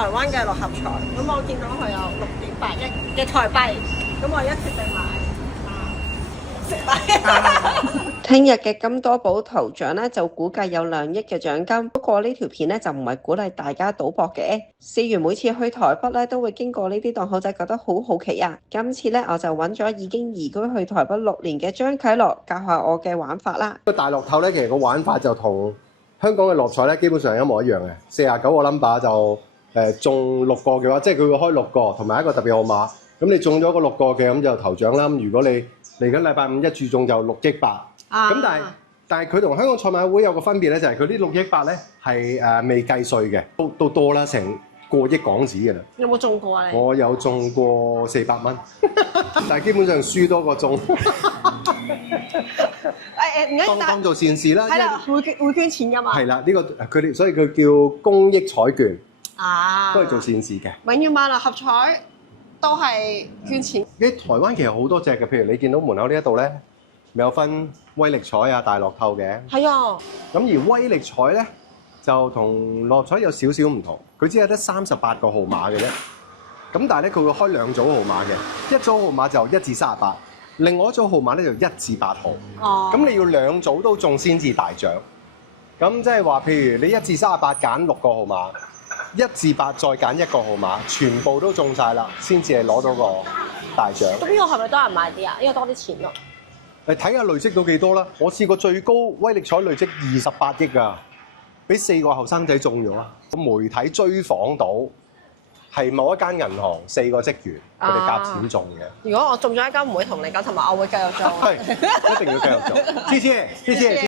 台灣嘅六合彩，咁我見到佢有6.8億嘅台幣，咁我而家決定買聽日嘅金多寶頭獎咧就估計有2億嘅獎金，不過呢條片咧就唔係鼓勵大家賭博嘅。試完每次去台北咧都會經過呢啲檔口仔，覺得好好奇啊！今次咧我就揾咗已經移居去台北6年嘅張啟樂教下我嘅玩法啦。個大樂透咧，其實個玩法就同香港嘅樂彩咧基本上一模一樣嘅，49個 number 就中6個嘅話，即係佢會開6個同埋一個特別號碼。咁你中咗個6個嘅咁就頭獎啦。如果你嚟緊禮拜5一注中就6億8。咁但係佢同香港賽馬會有個分別咧，就係佢呢6億8咧係未計稅嘅，都多啦，成過億港紙嘅啦。有冇中過啊你？我有中過400蚊，但係基本上輸多過中。當做善事啦，係啦，會捐錢㗎嘛。係啦，呢個佢哋所以佢叫公益彩券，都係做善事嘅。永遠買六合彩都係捐錢。喺台灣其實好多隻嘅，譬如你見到門口呢一度咧，咪有分威力彩啊、大樂透嘅。係啊。咁而威力彩咧就同樂彩有少少唔同，佢只係得38個號碼嘅啫。咁但係咧佢會開2組號碼嘅，一組號碼就1至38，另外一組號碼咧就1至8號。哦。咁你要2組都中先至大獎。咁即係話，譬如你1至38揀6個號碼，1至8再揀1個號碼，全部都中晒啦，先至係攞到個大獎。咁呢個係咪多人買啲啊？因為多啲錢咯。你睇下累積到幾多啦？我試過最高威力彩累積28億啊，俾4個後生仔中咗。個媒體追訪到係某一間銀行4個職員佢哋夾錢中嘅。如果我中咗一間，唔會同你講，同埋我會繼續做。係，一定要繼續做。謝謝，謝謝。